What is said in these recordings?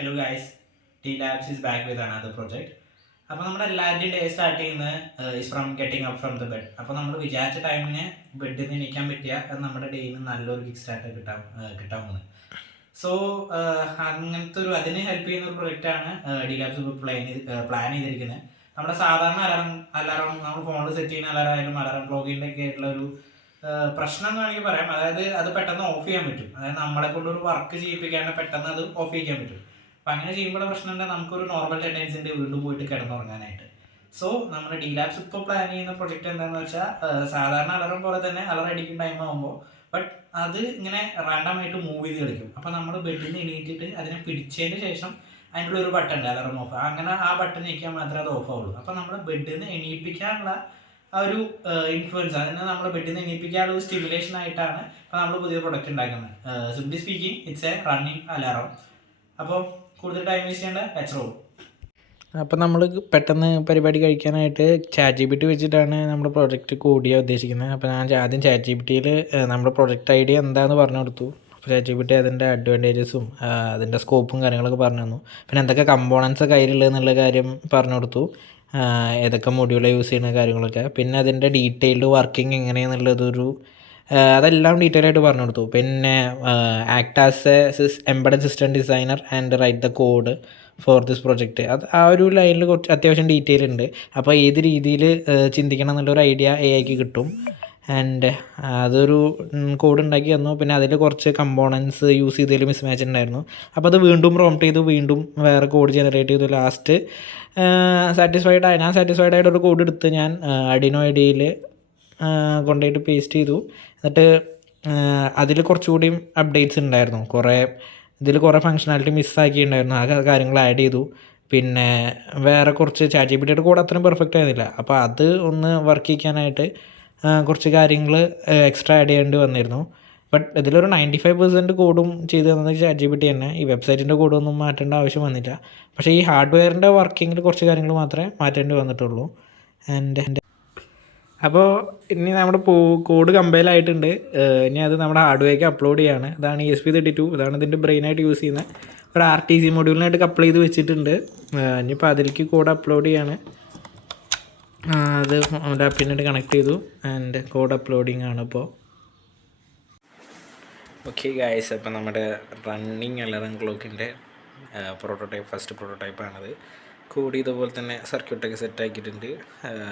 Hello guys, T Labs is back with another project. അപ്പോൾ നമ്മുടെ എല്ലാവരുടെയും ഡേ സ്റ്റാർട്ട് ചെയ്യുന്നത് is from getting up from the bed. അപ്പോൾ നമ്മൾ വിചാരിച്ച ടൈമിന് ബെഡിൽ നിന്ന് എണീക്കാൻ പറ്റിയ അത് നമ്മുടെ ഡേയിന് നല്ലൊരു കിക്ക് സ്റ്റാർട്ട് കിട്ടാൻ പോകുന്നത്. സോ അങ്ങനത്തെ അതിന് ഹെൽപ്പ് ചെയ്യുന്ന ഒരു പ്രൊജക്റ്റാണ് ഡി ലാബ്സ് പ്ലാൻ ചെയ്തിരിക്കുന്നത്. നമ്മുടെ സാധാരണ അലാറം നമ്മൾ ഫോണിൽ സെറ്റ് ചെയ്യുന്ന അലാറം ആയാലും അലാറം ക്ലോക്കിൻ്റെ ഒക്കെ ആയിട്ടുള്ള ഒരു പ്രശ്നം എന്ന് വേണമെങ്കിൽ പറയാം. അതായത് അത് പെട്ടെന്ന് ഓഫ് ചെയ്യാൻ പറ്റും. അതായത് നമ്മളെ കൊണ്ടൊരു വർക്ക് ചെയ്യിപ്പിക്കാണ്ട് പെട്ടെന്ന് അത് ഓഫ് ചെയ്യാൻ പറ്റും. അപ്പം അങ്ങനെ ചെയ്യുമ്പോൾ പ്രശ്നം എന്താ, നമുക്കൊരു നോർമൽ ടെൻഡൻസി ഉണ്ട് വീണ്ടും പോയിട്ട് കിടന്നുറങ്ങാനായിട്ട്. സോ നമ്മുടെ ഡി ലാബ്സ് ഇപ്പോൾ പ്ലാൻ ചെയ്യുന്ന പ്രൊജക്റ്റ് എന്താണെന്ന് വെച്ചാൽ സാധാരണ അലാറം പോലെ തന്നെ അലാറം അടിക്കുന്ന ടൈം ആകുമ്പോൾ ബട്ട് അത് ഇങ്ങനെ റാൻഡമായിട്ട് മൂവ് ചെയ്ത് കളിക്കും. അപ്പോൾ നമ്മൾ ബെഡിൽ നിന്ന് എണീറ്റിട്ട് അതിനെ പിടിച്ചതിന് ശേഷം അതിൻ്റെ ഒരു ബട്ടൺ ഉണ്ട് അലാറം ഓഫ്, അങ്ങനെ ആ ബട്ടൺ ഞെക്കിയാൽ മാത്രമേ അത് ഓഫ് ആവുള്ളൂ. അപ്പോൾ നമ്മൾ ബെഡിൽ നിന്ന് എണീപ്പിക്കാനുള്ള ആ ഒരു ഇൻഫ്ലുവൻസ്, അതിനെ നമ്മൾ ബെഡിൽ നിന്ന് എണീപ്പിക്കാനുള്ള ഒരു സ്റ്റിമുലേഷൻ ആയിട്ടാണ് ഇപ്പോൾ നമ്മൾ പുതിയ പ്രൊഡക്റ്റ് ഉണ്ടാക്കുന്നത്. Simply speaking it's A running alarm. അപ്പോൾ കൂടുതൽ ടൈം വേസ്റ്റ് ചെയ്യേണ്ട ലെറ്റ്സ് റോൾ. അപ്പോൾ നമ്മൾ പെട്ടെന്ന് പരിപാടി കഴിക്കാനായിട്ട് ChatGPT വെച്ചിട്ടാണ് നമ്മുടെ പ്രൊജക്റ്റ് കോഡ് ചെയ്യാൻ ഉദ്ദേശിക്കുന്നത്. അപ്പോൾ ഞാൻ ആദ്യം ChatGPTയിൽ നമ്മുടെ പ്രൊജക്റ്റ് ഐഡിയ എന്താണെന്ന് പറഞ്ഞു കൊടുത്തു. അപ്പോൾ ChatGPT അതിൻ്റെ അഡ്വാൻറ്റേജസും അതിൻ്റെ സ്കോപ്പും കാര്യങ്ങളൊക്കെ പറഞ്ഞു തന്നു. പിന്നെ എന്തൊക്കെ കമ്പോണൻസ് കയ്യിലുള്ളത് എന്നുള്ള കാര്യം പറഞ്ഞു കൊടുത്തു, ഏതൊക്കെ മൊഡ്യൂള് യൂസ് ചെയ്യുന്ന കാര്യങ്ങളൊക്കെ. പിന്നെ അതിൻ്റെ ഡീറ്റെയിൽഡ് വർക്കിംഗ് എങ്ങനെയാണെന്നുള്ളതൊരു അതെല്ലാം ഡീറ്റെയിൽ ആയിട്ട് പറഞ്ഞു കൊടുത്തു. പിന്നെ act as A embedded system designer and write the code for this project. അത് ആ ഒരു ലൈനിൽ കുറച്ച് അത്യാവശ്യം ഡീറ്റെയിൽ ഉണ്ട്. അപ്പോൾ ഏത് രീതിയിൽ ചിന്തിക്കണം എന്നുള്ളൊരു ഐഡിയ AI കിട്ടും. ആൻഡ് അതൊരു കോഡ് ഉണ്ടാക്കി തന്നു. പിന്നെ അതിൽ കുറച്ച് കമ്പോണൻസ് യൂസ് ചെയ്തതിൽ മിസ്മാച്ച് ഉണ്ടായിരുന്നു. അപ്പോൾ അത് വീണ്ടും പ്രോംപ്റ്റ് ചെയ്തു, വീണ്ടും വേറെ കോഡ് ജനറേറ്റ് ചെയ്തു. ലാസ്റ്റ് ഞാൻ സാറ്റിസ്ഫൈഡ് ആയിട്ടൊരു കോഡ് എടുത്ത് ഞാൻ അഡിനോ ഐഡിയയിൽ കൊണ്ടുപോയിട്ട് പേസ്റ്റ് ചെയ്തു. എന്നിട്ട് അതിൽ കുറച്ചുകൂടിയും അപ്ഡേറ്റ്സ് ഉണ്ടായിരുന്നു, ഇതിൽ കുറേ ഫങ്ഷനാലിറ്റി മിസ്സാക്കിയിട്ടുണ്ടായിരുന്നു. ആ കാര്യങ്ങൾ ആഡ് ചെയ്തു. പിന്നെ വേറെ കുറച്ച് ChatGPTയുടെ കോഡ് അത്രയും പെർഫെക്റ്റ് ആയിരുന്നില്ല. അപ്പോൾ അത് ഒന്ന് വർക്ക് ചെയ്യിക്കാനായിട്ട് കുറച്ച് കാര്യങ്ങൾ എക്സ്ട്രാ ആഡ് ചെയ്യേണ്ടി വന്നിരുന്നു. ബട്ട് ഇതിലൊരു 95% കോഡും ചെയ്ത് തന്നത് ChatGPT തന്നെ. ഈ വെബ്സൈറ്റിൻ്റെ കോഡൊന്നും മാറ്റേണ്ട ആവശ്യം വന്നില്ല. പക്ഷേ ഈ ഹാർഡ്വെയറിൻ്റെ വർക്കിങ്ങിൽ കുറച്ച് കാര്യങ്ങൾ മാത്രമേ മാറ്റേണ്ടി വന്നിട്ടുള്ളൂ. അപ്പോൾ ഇനി നമ്മുടെ കോഡ് കമ്പൈലായിട്ടുണ്ട്. ഇനി അത് നമ്മുടെ ഹാർഡ്വെയർക്ക് അപ്ലോഡ് ചെയ്യാണ്. ഇതാണ് ESP32. ഇതാണ് ഇതിൻ്റെ ബ്രെയിനായിട്ട് യൂസ് ചെയ്യുന്ന ഒരു RTC മൊഡ്യൂളിനായിട്ട് കപ്പിൾ ചെയ്ത് വെച്ചിട്ടുണ്ട്. ഇനിയിപ്പോൾ അതിലേക്ക് കോഡ് അപ്ലോഡ് ചെയ്യാണ്. അത് ലാപ്പിനായിട്ട് കണക്ട് ചെയ്തു ആൻഡ് കോഡ് അപ്ലോഡിങ് ആണ് ഇപ്പോൾ. ഓക്കെ ഗായ്സ്, അപ്പോൾ നമ്മുടെ റണ്ണിങ് അലാറം ക്ലോക്കിൻ്റെ ഫസ്റ്റ് പ്രോട്ടോടൈപ്പാണത്. കോഡ് ചെയ്തപോലെ തന്നെ സർക്യൂട്ടൊക്കെ സെറ്റ് ആക്കിയിട്ടുണ്ട്.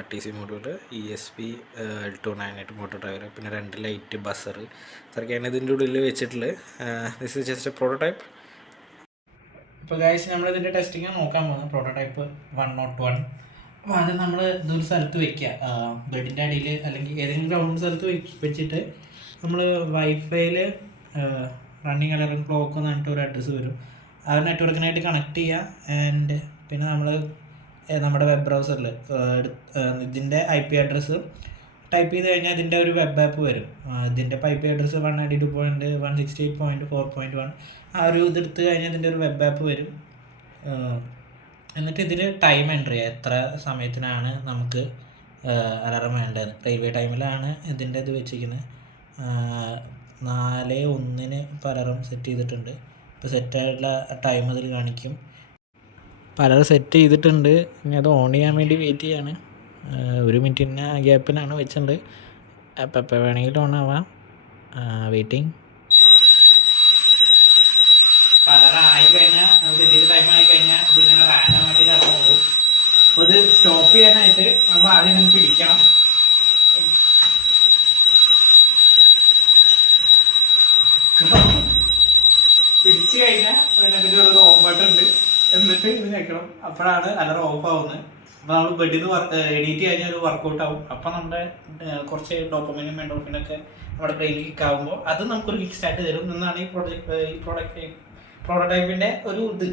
RTC module, ESP8298 motor driver, പിന്നെ 2 ലൈറ്റ്, ബസർ, ഇതൊക്കെയാണ് ഇതിൻ്റെ ഉള്ളിൽ വെച്ചിട്ടുള്ളത്. This is just A prototype. ഇപ്പോൾ ഗൈസ് നമ്മളിതിൻ്റെ ടെസ്റ്റിംഗ് നോക്കാൻ പോകുന്നത് പ്രോട്ടോടൈപ്പ് 101. അപ്പോൾ അത് നമ്മൾ ഇതൊരു സ്ഥലത്ത് വയ്ക്കുക, ബെഡിൻ്റെ അടിയിൽ അല്ലെങ്കിൽ ഏതെങ്കിലും ഗ്രൗണ്ട് സ്ഥലത്ത് വെച്ചിട്ട് നമ്മൾ വൈഫൈയിൽ റണ്ണിങ് അലാറം ക്ലോക്ക് എന്ന് പറഞ്ഞിട്ട് ഒരു അഡ്രസ്സ് വരും. ആ നെറ്റ്വർക്കിനായിട്ട് കണക്ട് ചെയ്യുക. ആൻഡ് പിന്നെ നമ്മൾ നമ്മുടെ വെബ് ബ്രൗസറിൽ ഇതിൻ്റെ IP അഡ്രസ്സ് ടൈപ്പ് ചെയ്ത് കഴിഞ്ഞാൽ ഇതിൻ്റെ ഒരു വെബ് ആപ്പ് വരും. ഇതിൻ്റെ IP അഡ്രസ്സ് 192.168.4.1. ആ ഒരു ഇതെടുത്ത് കഴിഞ്ഞാൽ ഇതിൻ്റെ ഒരു വെബ് ആപ്പ് വരും. എന്നിട്ട് ഇതിൽ ടൈം എൻ്റർ ചെയ്യുക, എത്ര സമയത്തിനാണ് നമുക്ക് അലാറം വേണ്ടത്. റെയിൽവേ ടൈമിലാണ് ഇതിൻ്റെ ഇത് വെച്ചിരിക്കുന്നത്. 4:01 അലാറം സെറ്റ് ചെയ്തിട്ടുണ്ട്. ഇപ്പോൾ സെറ്റായിട്ടുള്ള ടൈം അതിൽ കാണിക്കും. പലരും സെറ്റ് ചെയ്തിട്ടുണ്ട്. ഇനി അത് ഓൺ ചെയ്യാൻ വേണ്ടി വെയിറ്റ് ചെയ്യാണ്. 1 മിനിറ്റിന് ഗ്യാപ്പിനാണ് വെച്ചിട്ടുണ്ട്. അപ്പോൾ എപ്പോൾ വേണമെങ്കിലും ഓൺ ആവാം. വെയിറ്റിംഗ്. പലരായി കഴിഞ്ഞാൽ നമുക്ക് സെറ്റ് ചെയ്ത് ടൈം ആയി കഴിഞ്ഞാൽ ഇതിങ്ങനെ റാൻഡമായിട്ട് കടന്നു പോകും. അപ്പോൾ ഇത് സ്റ്റോപ്പ് ചെയ്യാനായിട്ട് നമ്മൾ ആദ്യം ഇങ്ങനെ പിടിക്കണം. പിടിച്ച് കഴിഞ്ഞാൽ ഇതിൻ്റെ ഒരു ഓഫ് ബട്ടൺ ഉണ്ട്, എന്നിട്ട് ഇത് ഞെക്കണം. അപ്പോഴാണ് അലാറം ഓഫ് ആവുന്നത്. അപ്പോൾ നമ്മൾ ബെഡിൽ നിന്ന് എഡിറ്റ് കഴിഞ്ഞാൽ ഒരു വർക്കൗട്ട് ആവും. അപ്പോൾ നമ്മുടെ കുറച്ച് ഡോപ്പമിനും എൻഡോർഫിനൊക്കെ നമ്മുടെ ബ്രെയിനിൽ കിക്ക് ആകുമ്പോൾ അത് നമുക്കൊരു കിക്ക് സ്റ്റാർട്ട് തരും എന്നാണ് ഈ പ്രോട്ടോടൈപ്പിൻ്റെ ഒരു ഇത്.